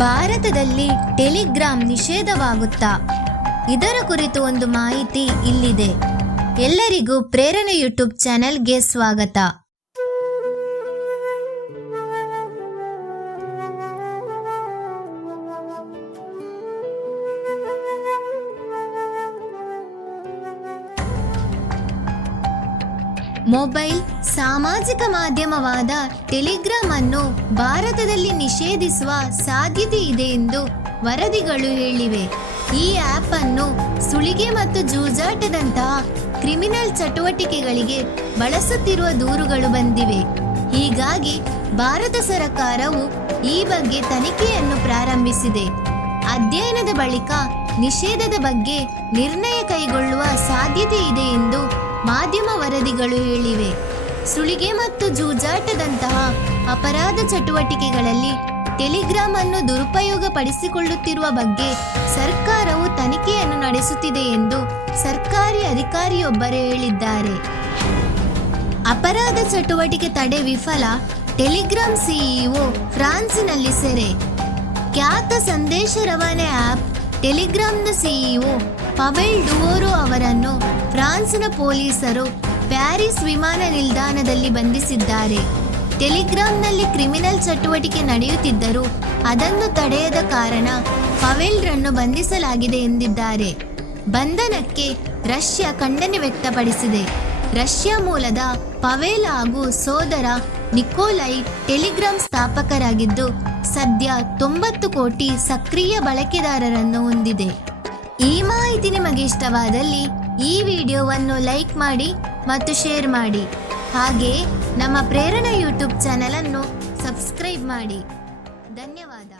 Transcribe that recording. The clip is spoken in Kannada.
ಭಾರತದಲ್ಲಿ ಟೆಲಿಗ್ರಾಮ್ ನಿಷೇಧವಾಗುತ್ತಾ? ಇದರ ಕುರಿತು ಒಂದು ಮಾಹಿತಿ ಇಲ್ಲಿದೆ. ಎಲ್ಲರಿಗೂ ಪ್ರೇರಣೆ ಯೂಟ್ಯೂಬ್ ಚಾನೆಲ್ಗೆ ಸ್ವಾಗತ. ಮೊಬೈಲ್ ಸಾಮಾಜಿಕ ಮಾಧ್ಯಮವಾದ ಟೆಲಿಗ್ರಾಮ್ ಅನ್ನು ಭಾರತದಲ್ಲಿ ನಿಷೇಧಿಸುವ ಸಾಧ್ಯತೆ ಇದೆ ಎಂದು ವರದಿಗಳು ಹೇಳಿವೆ. ಈ ಆ್ಯಪ್ ಅನ್ನು ಸುಲಿಗೆ ಮತ್ತು ಜೂಜಾಟದಂತಹ ಕ್ರಿಮಿನಲ್ ಚಟುವಟಿಕೆಗಳಿಗೆ ಬಳಸುತ್ತಿರುವ ದೂರುಗಳು ಬಂದಿವೆ. ಹೀಗಾಗಿ ಭಾರತ ಸರ್ಕಾರವು ಈ ಬಗ್ಗೆ ತನಿಖೆಯನ್ನು ಪ್ರಾರಂಭಿಸಿದೆ. ಅಧ್ಯಯನದ ಬಳಿಕ ನಿಷೇಧದ ಬಗ್ಗೆ ನಿರ್ಣಯ ಕೈಗೊಳ್ಳುವ ಸಾಧ್ಯತೆ ಇದೆ ಎಂದು ಮಾಧ್ಯಮ ವರದಿಗಳು ಹೇಳಿವೆ. ಸುಲಿಗೆ ಮತ್ತು ಜೂಜಾಟದಂತಹ ಅಪರಾಧ ಚಟುವಟಿಕೆಗಳಲ್ಲಿ ಟೆಲಿಗ್ರಾಮ್ ಅನ್ನು ದುರುಪಯೋಗ ಪಡಿಸಿಕೊಳ್ಳುತ್ತಿರುವ ಬಗ್ಗೆ ಸರ್ಕಾರವು ತನಿಖೆಯನ್ನು ನಡೆಸುತ್ತಿದೆ ಎಂದು ಸರ್ಕಾರಿ ಅಧಿಕಾರಿಯೊಬ್ಬರು ಹೇಳಿದ್ದಾರೆ. ಅಪರಾಧ ಚಟುವಟಿಕೆ ತಡೆ ವಿಫಲ, ಟೆಲಿಗ್ರಾಮ್ ಸಿಇಒ ಫ್ರಾನ್ಸಿನಲ್ಲಿ ಸೆರೆ. ಖ್ಯಾತ ಸಂದೇಶ ರವಾನೆ ಆ್ಯಪ್ ಟೆಲಿಗ್ರಾಮ್ನ ಸಿಇಒ ಪವೆಲ್ ಡುವೋರೋ ಅವರನ್ನು ಫ್ರಾನ್ಸ್ನ ಪೊಲೀಸರು ಪ್ಯಾರಿಸ್ ವಿಮಾನ ನಿಲ್ದಾಣದಲ್ಲಿ ಬಂಧಿಸಿದ್ದಾರೆ. ಟೆಲಿಗ್ರಾಮ್ನಲ್ಲಿ ಕ್ರಿಮಿನಲ್ ಚಟುವಟಿಕೆ ನಡೆಯುತ್ತಿದ್ದರೂ ಅದನ್ನು ತಡೆಯದ ಕಾರಣ ಪವೆಲ್ರನ್ನು ಬಂಧಿಸಲಾಗಿದೆ ಎಂದಿದ್ದಾರೆ. ಬಂಧನಕ್ಕೆ ರಷ್ಯಾ ಖಂಡನೆ ವ್ಯಕ್ತಪಡಿಸಿದೆ. ರಷ್ಯಾ ಮೂಲದ ಪವೆಲ್ ಹಾಗೂ ಸೋದರ ನಿಕೋಲೈ ಟೆಲಿಗ್ರಾಮ್ ಸ್ಥಾಪಕರಾಗಿದ್ದು ಸದ್ಯ 90 ಕೋಟಿ ಸಕ್ರಿಯ ಬಳಕೆದಾರರನ್ನು ಹೊಂದಿದೆ. ಈ ಮಾಹಿತಿ ನಿಮಗೆ ಇಷ್ಟವಾದಲ್ಲಿ ಈ ವಿಡಿಯೋವನ್ನು ಲೈಕ್ ಮಾಡಿ ಮತ್ತು ಶೇರ್ ಮಾಡಿ. ಹಾಗೆಯೇ ನಮ್ಮ ಪ್ರೇರಣಾ ಯೂಟ್ಯೂಬ್ ಚಾನೆಲ್ ಅನ್ನು ಸಬ್ಸ್ಕ್ರೈಬ್ ಮಾಡಿ. ಧನ್ಯವಾದ.